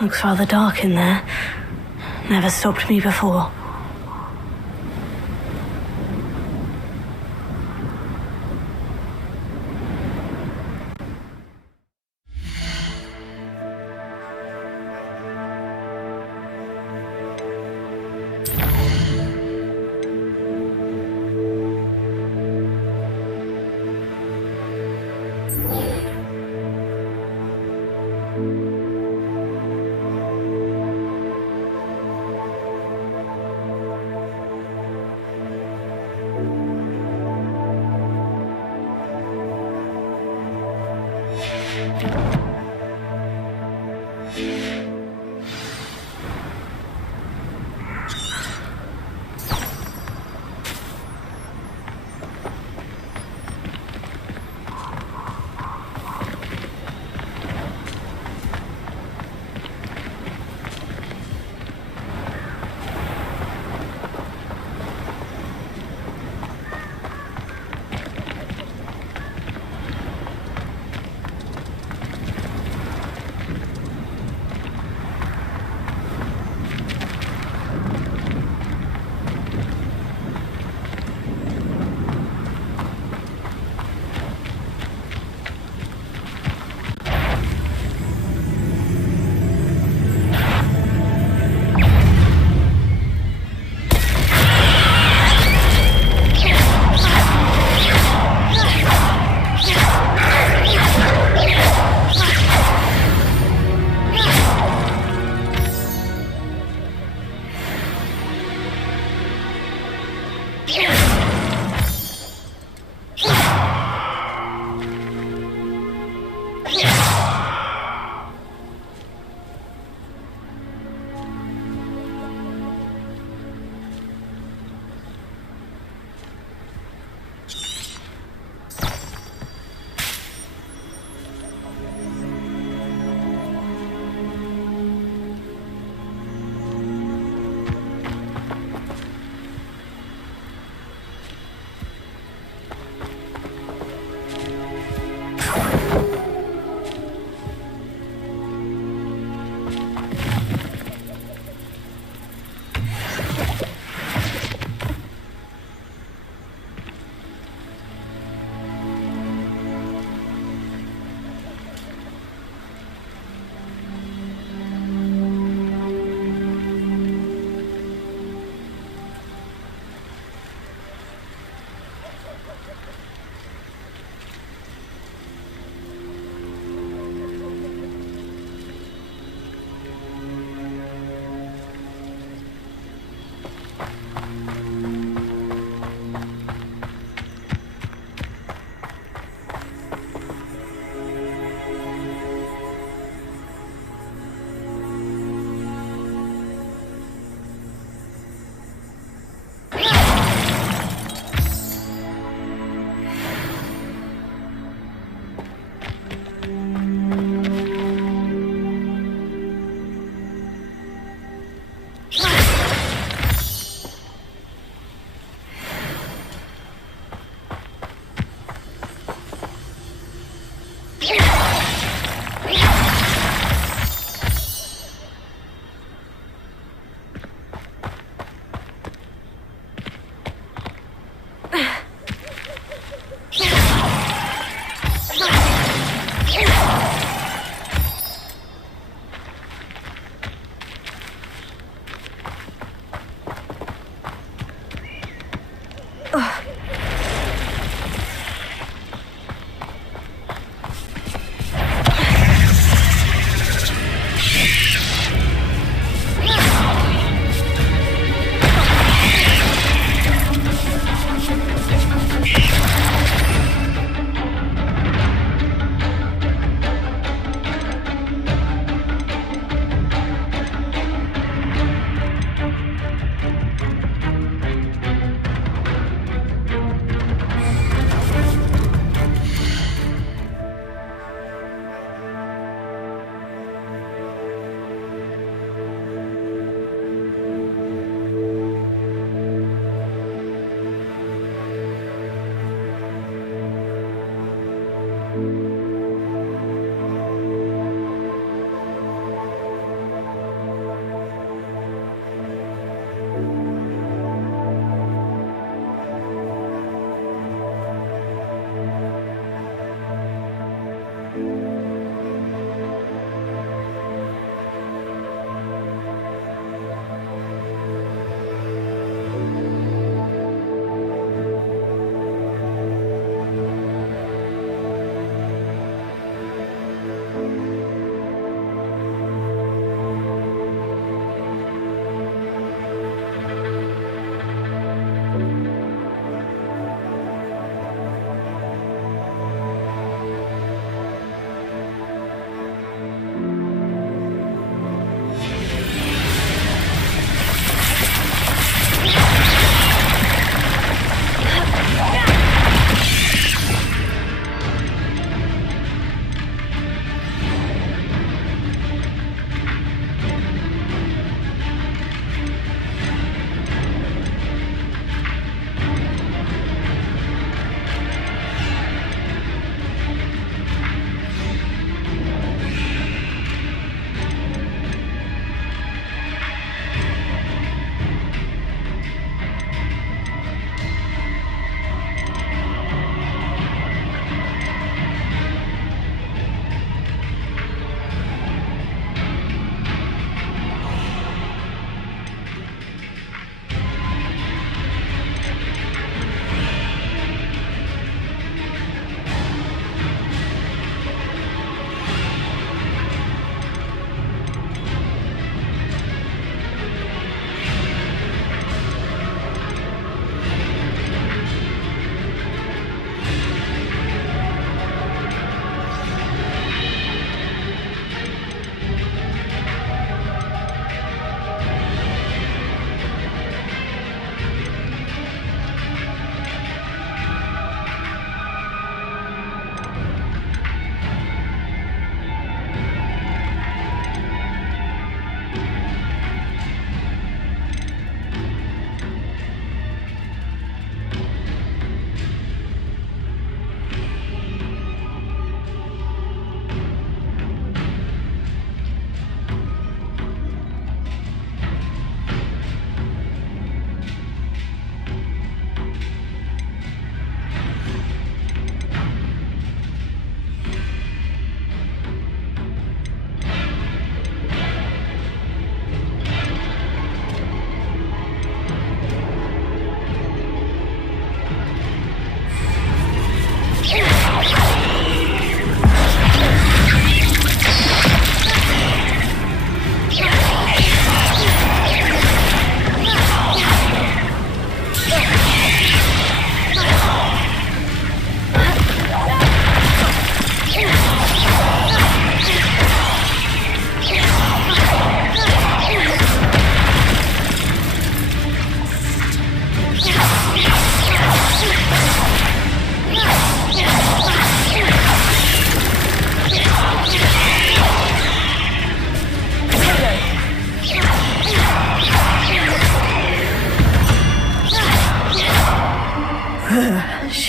Looks rather dark in there. Never stopped me before.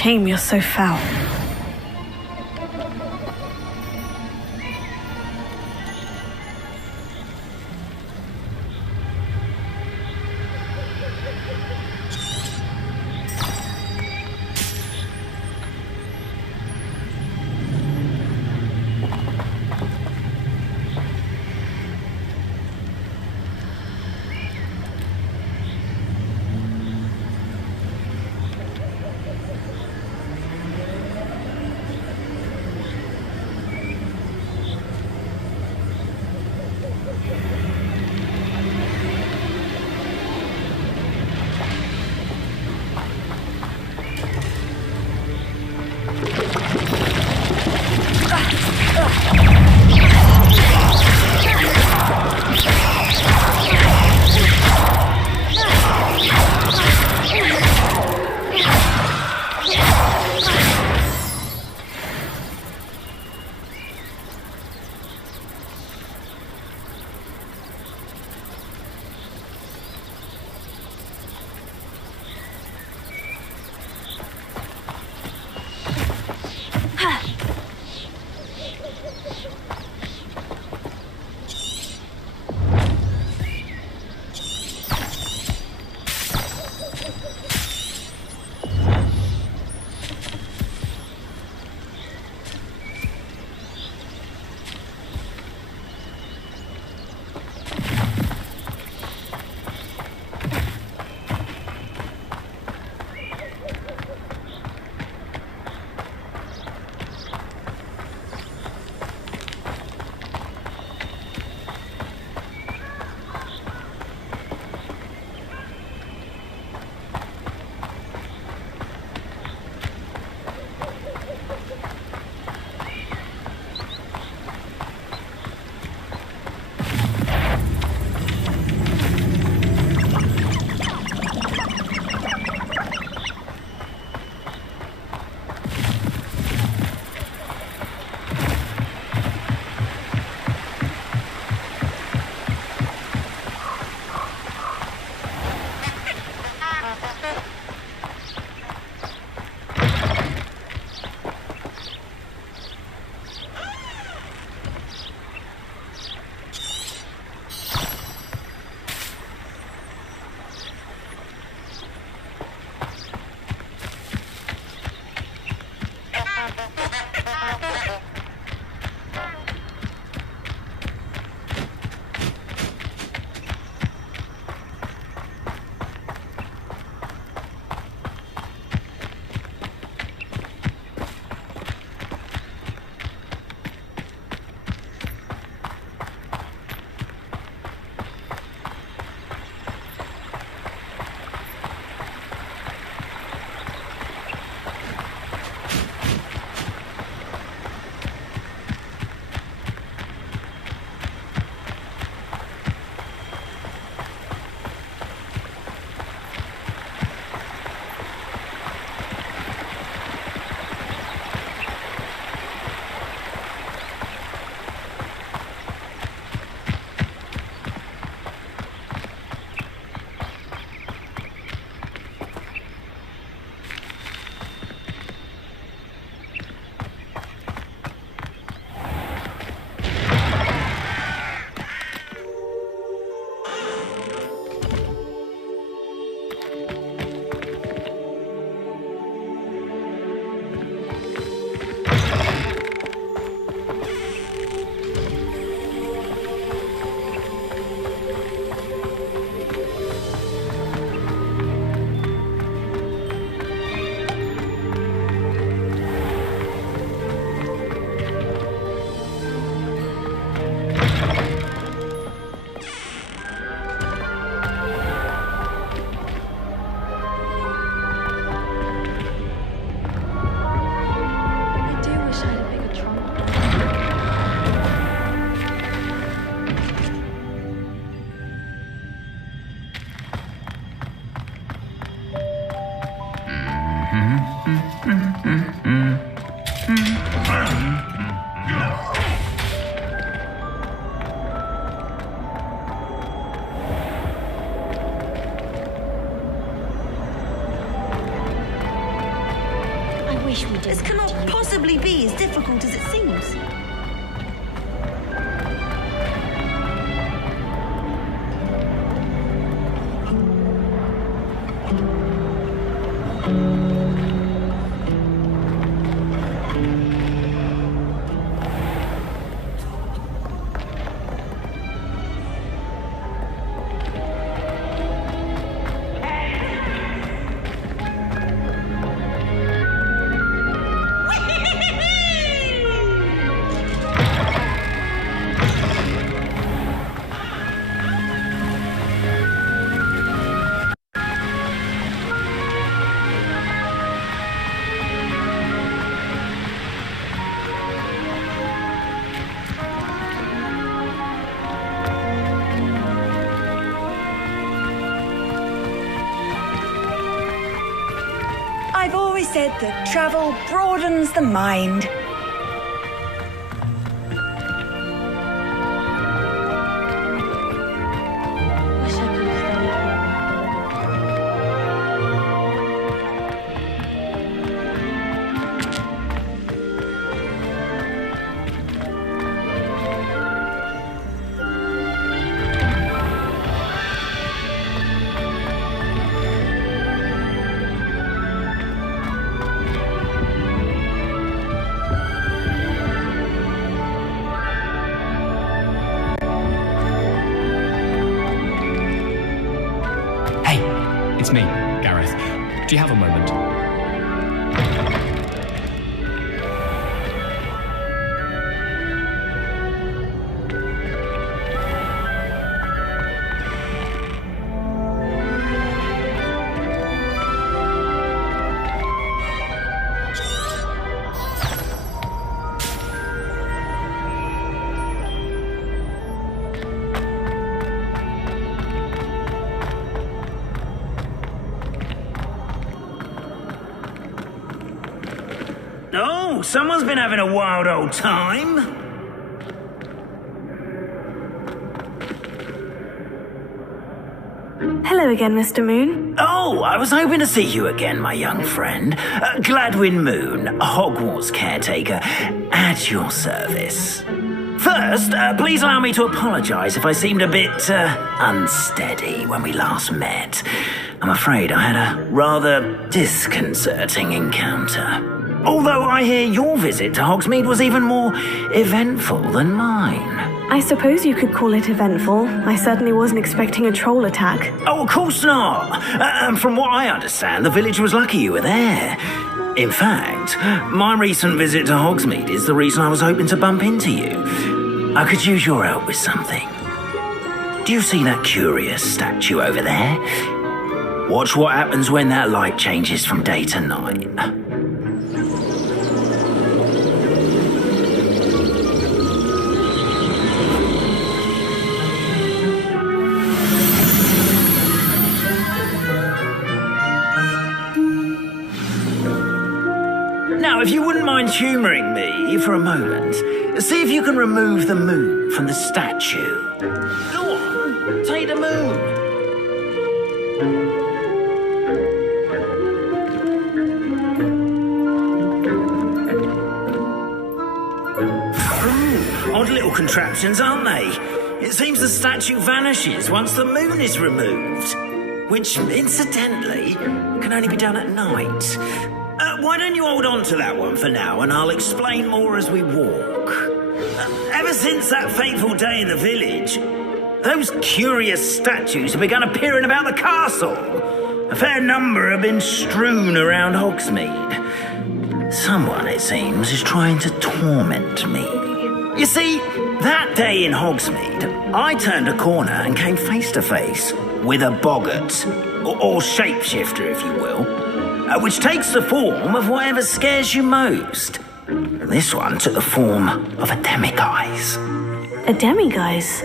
shame you're so foul. This cannot possibly be as difficult as it seems. I've always said that travel broadens the mind. It's me, Gareth. Do you have a moment? Oh, someone's been having a wild old time. Hello again, Mr. Moon. Oh, I was hoping to see you again, my young friend. Gladwin Moon, Hogwarts caretaker, at your service. First, please allow me to apologise if I seemed a bit, unsteady when we last met. I'm afraid I had a rather disconcerting encounter. Although I hear your visit to Hogsmeade was even more eventful than mine. I suppose you could call it eventful. I certainly wasn't expecting a troll attack. Oh, of course not. And from what I understand, the village was lucky you were there. In fact, my recent visit to Hogsmeade is the reason I was hoping to bump into you. I could use your help with something. Do you see that curious statue over there? Watch what happens when that light changes from day to night. Now, if you wouldn't mind humouring me for a moment, see if you can remove the moon from the statue. Go on, take the moon. Odd little contraptions, aren't they? It seems the statue vanishes once the moon is removed, which, incidentally, can only be done at night. Why don't you hold on to that one for now, and I'll explain more as we walk. Ever since that fateful day in the village, those curious statues have begun appearing about the castle. A fair number have been strewn around Hogsmeade. Someone, it seems, is trying to torment me. You see, that day in Hogsmeade, I turned a corner and came face to face with a boggart, or shapeshifter, if you will. Which takes the form of whatever scares you most. This one took the form of a demiguise. A demiguise?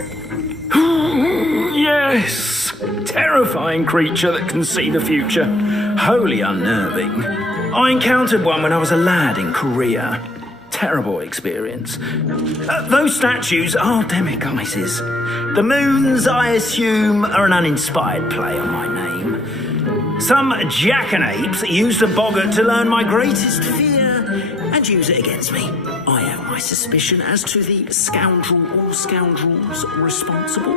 Yes! Terrifying creature that can see the future. Wholly unnerving. I encountered one when I was a lad in Korea. Terrible experience. Those statues are demiguises. The moons, I assume, are an uninspired play on my name. Some jackanapes used a boggart to learn my greatest fear, and use it against me. I have my suspicion as to the scoundrel or scoundrels responsible.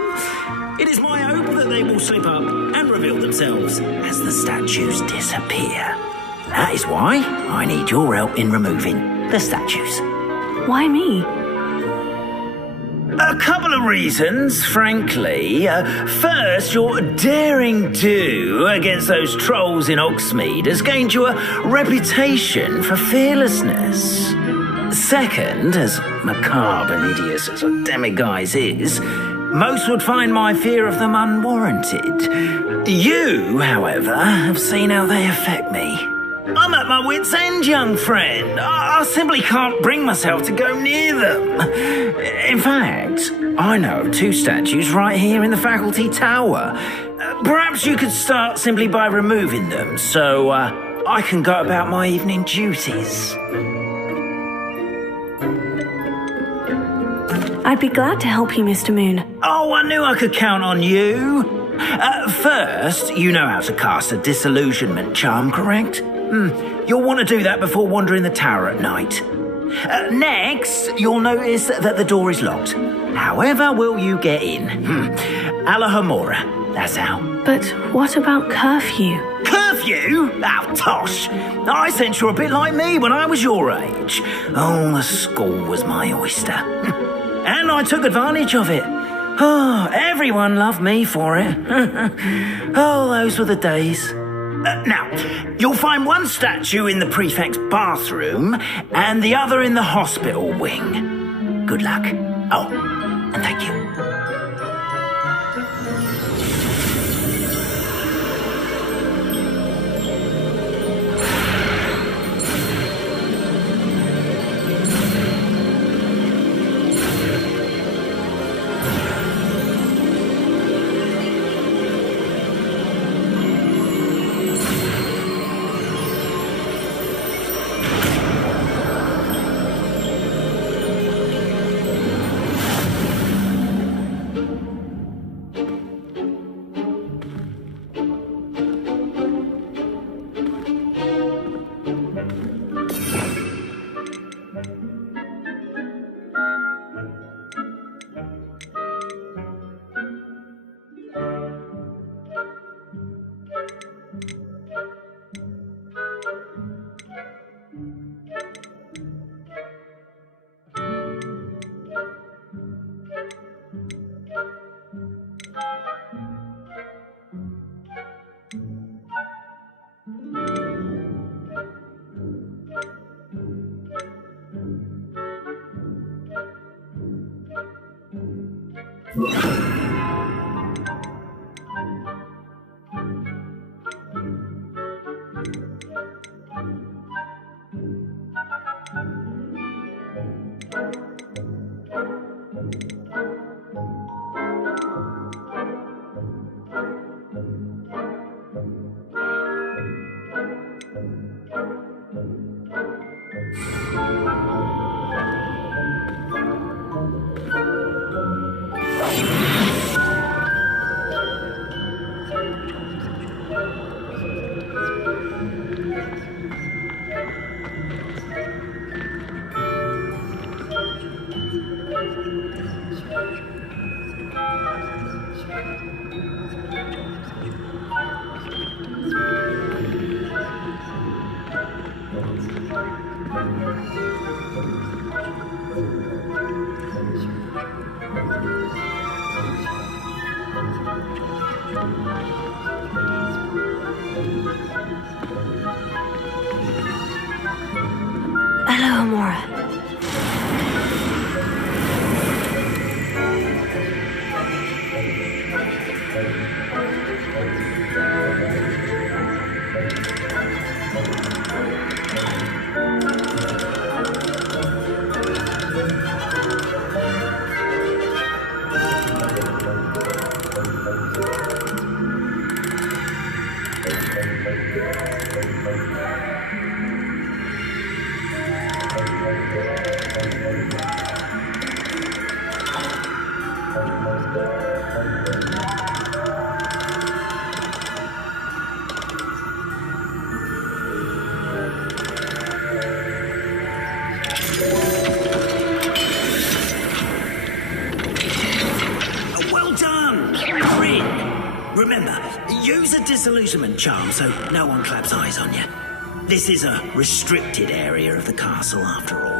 It is my hope that they will slip up and reveal themselves as the statues disappear. That is why I need your help in removing the statues. Why me? A couple of reasons, frankly. First, your daring do against those trolls in Hogsmeade has gained you a reputation for fearlessness. Second, as macabre and hideous as a demiguise is, most would find my fear of them unwarranted. You, however, have seen how they affect me. I'm at my wit's end, young friend. I simply can't bring myself to go near them. In fact, I know of 2 statues right here in the faculty tower. Perhaps you could start simply by removing them, so I can go about my evening duties. I'd be glad to help you, Mr. Moon. Oh, I knew I could count on you. First, you know how to cast a disillusionment charm, correct? You'll want to do that before wandering the tower at night. Next, you'll notice that the door is locked. However will you get in? Alahomora, that's how. But what about curfew? Curfew? Oh, tosh. I sense you're a bit like me when I was your age. Oh, the school was my oyster. And I took advantage of it. Oh, everyone loved me for it. Oh, those were the days. Now, you'll find one statue in the prefect's bathroom and the other in the hospital wing. Good luck. Oh, and thank you. Remember, use a disillusionment charm so no one claps eyes on you. This is a restricted area of the castle, after all.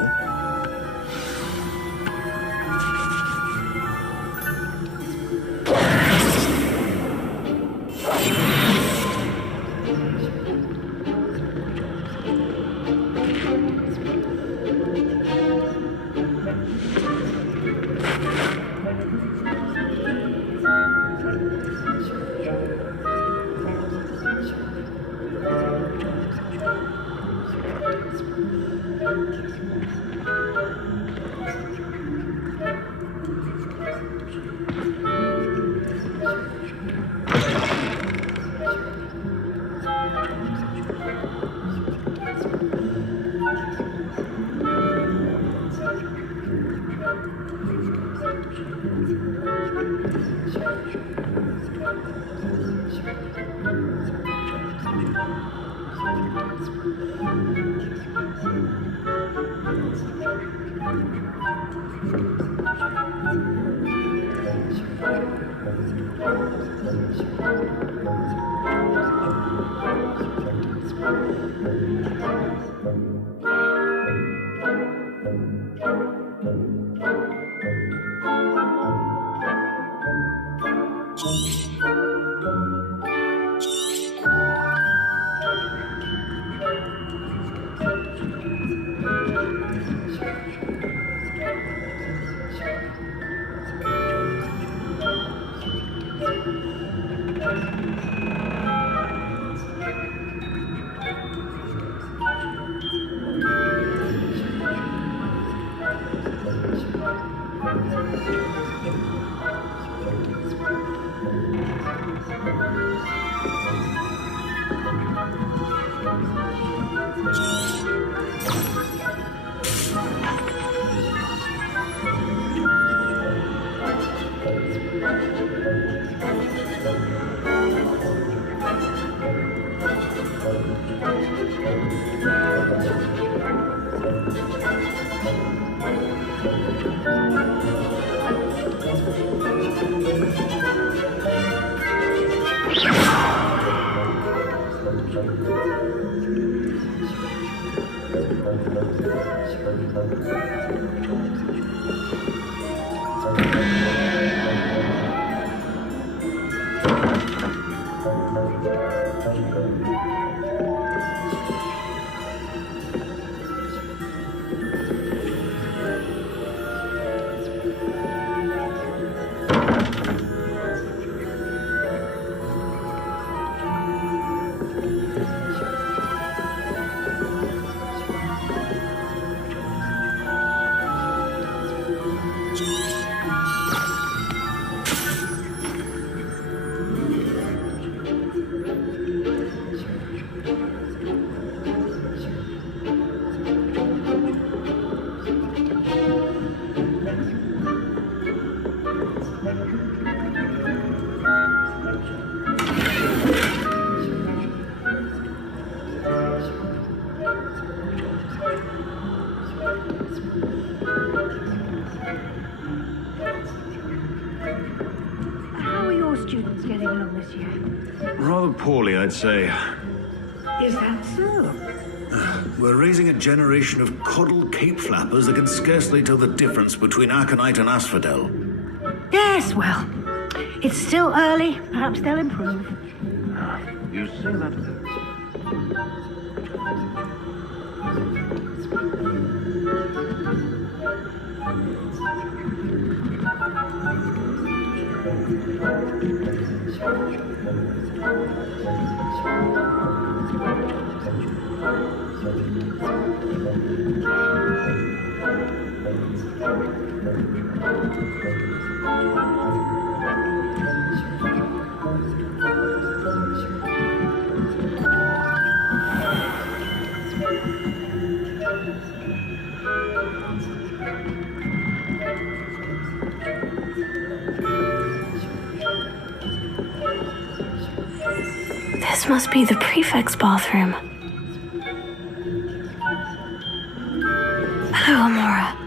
Rather poorly, I'd say. Is that so? We're raising a generation of coddled cape flappers that can scarcely tell the difference between aconite and asphodel. Yes, well, it's still early. Perhaps they'll improve. You say that... This must be the prefect's bathroom. Hello, Amora.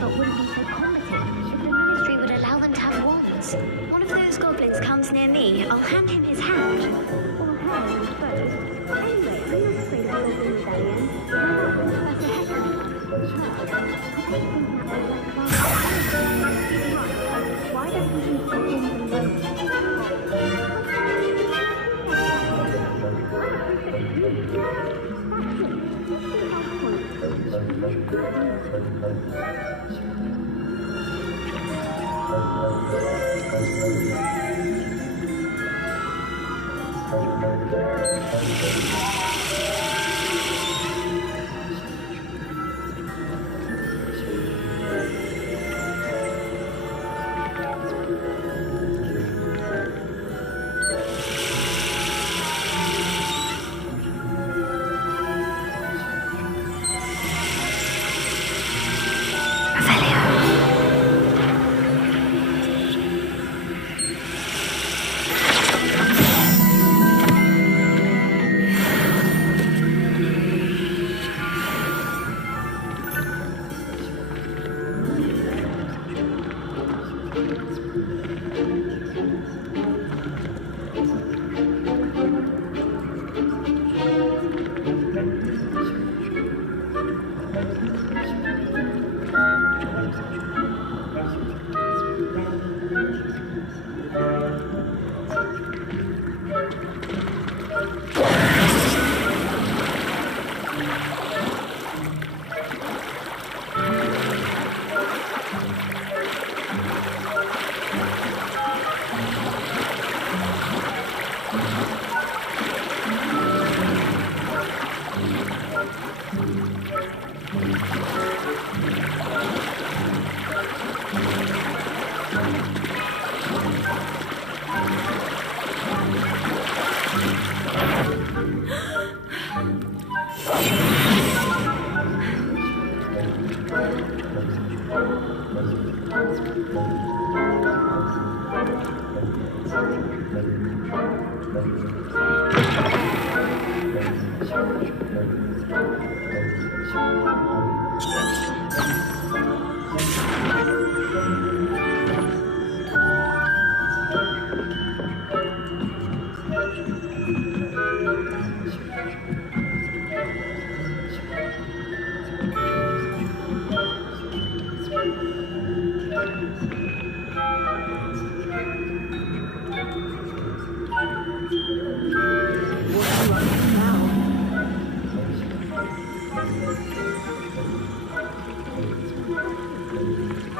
thought wouldn't be so combative if the ministry would allow them to have wands. One of those goblins comes near me, I'll hand him his hand. Or her first. Anyway, I'm not afraid of the goblin rebellion. Why doesn't he put in the room?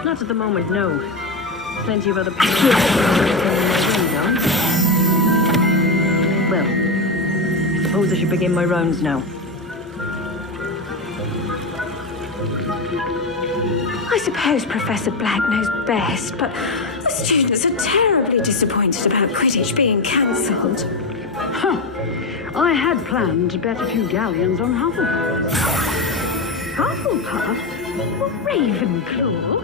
Not at the moment, no. Plenty of other people. Well, I suppose I should begin my rounds now. I suppose Professor Black knows best, but the students are terribly disappointed about Quidditch being cancelled. Huh. I had planned to bet a few galleons on Hufflepuff. Hufflepuff? Ravenclaw?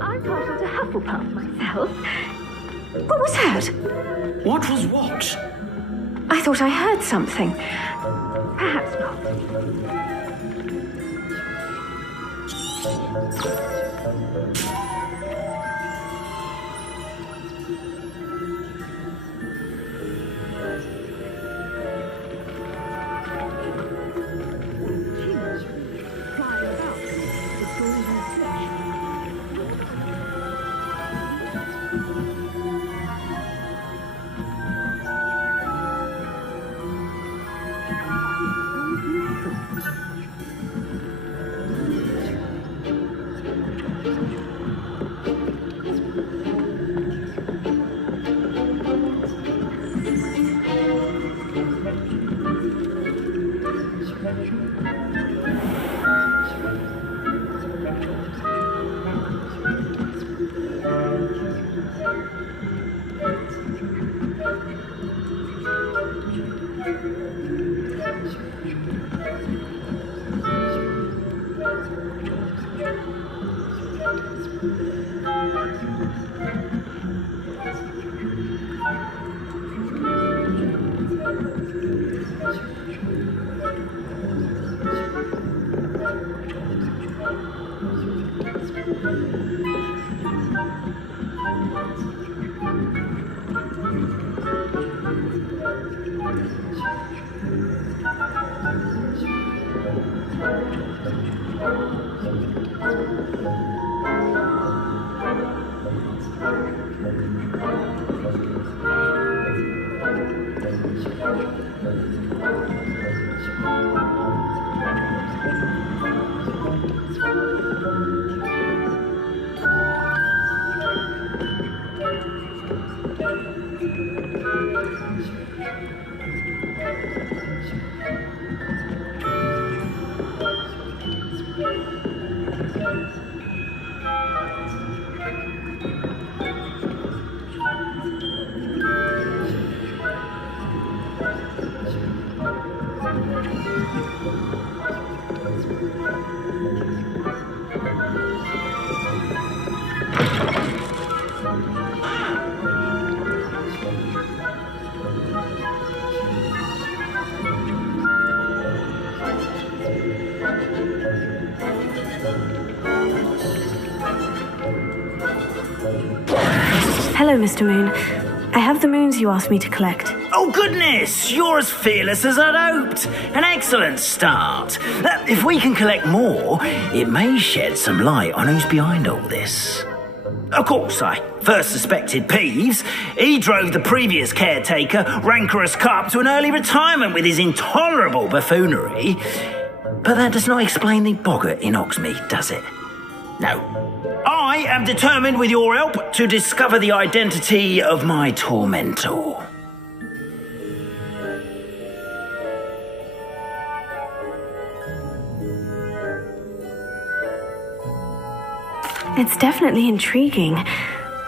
I'm partial to Hufflepuff myself. What was that? What was what? I thought I heard something. Perhaps not. Hello, Mr. Moon. I have the moons you asked me to collect. Oh, goodness! You're as fearless as I'd hoped. An excellent start. If we can collect more, it may shed some light on who's behind all this. Of course, I first suspected Peeves. He drove the previous caretaker, rancorous Carp, to an early retirement with his intolerable buffoonery. But that does not explain the boggart in Oxmead, does it? No. I am determined, with your help, to discover the identity of my tormentor. It's definitely intriguing.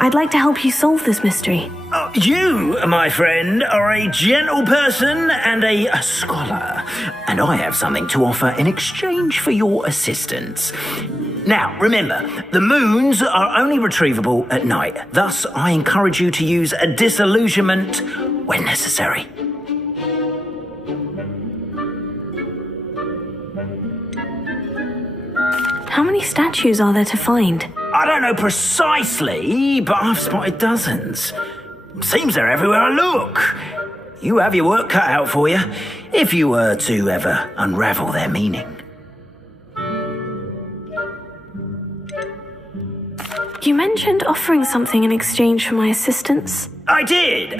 I'd like to help you solve this mystery. You, my friend, are a gentle person and a scholar, and I have something to offer in exchange for your assistance. Now, remember, the moons are only retrievable at night. Thus, I encourage you to use a disillusionment when necessary. How many statues are there to find? I don't know precisely, but I've spotted dozens. Seems they're everywhere I look. You have your work cut out for you, if you were to ever unravel their meaning. You mentioned offering something in exchange for my assistance. I did.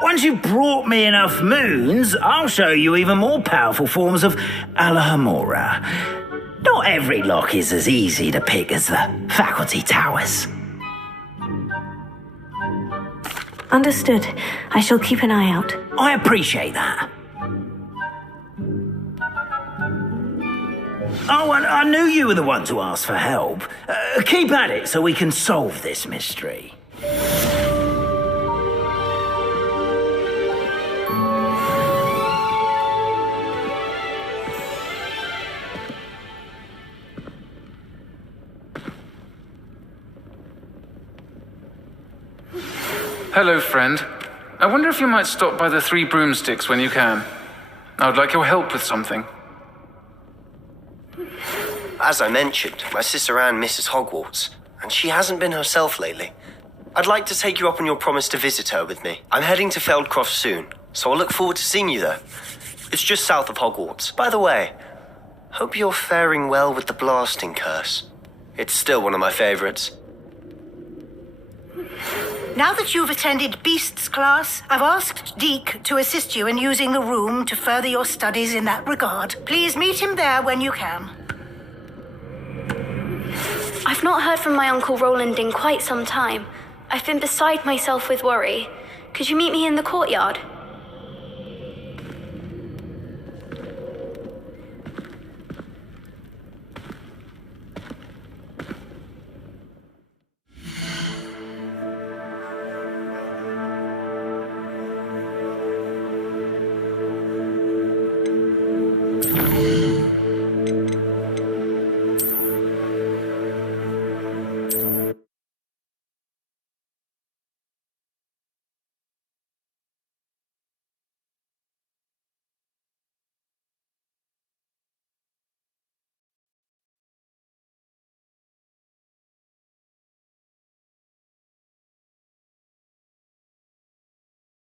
Once you've brought me enough moons, I'll show you even more powerful forms of Alahamora. Not every lock is as easy to pick as the faculty towers. Understood. I shall keep an eye out. I appreciate that. Oh, and I knew you were the one to ask for help. Keep at it so we can solve this mystery. Hello, friend. I wonder if you might stop by the Three Broomsticks when you can. I would like your help with something. As I mentioned, my sister Anne misses Hogwarts, and she hasn't been herself lately. I'd like to take you up on your promise to visit her with me. I'm heading to Feldcroft soon, so I'll look forward to seeing you there. It's just south of Hogwarts. By the way, hope you're faring well with the blasting curse. It's still one of my favorites. Now that you've attended Beasts class, I've asked Deke to assist you in using the room to further your studies in that regard. Please meet him there when you can. I've not heard from my Uncle Roland in quite some time. I've been beside myself with worry. Could you meet me in the courtyard?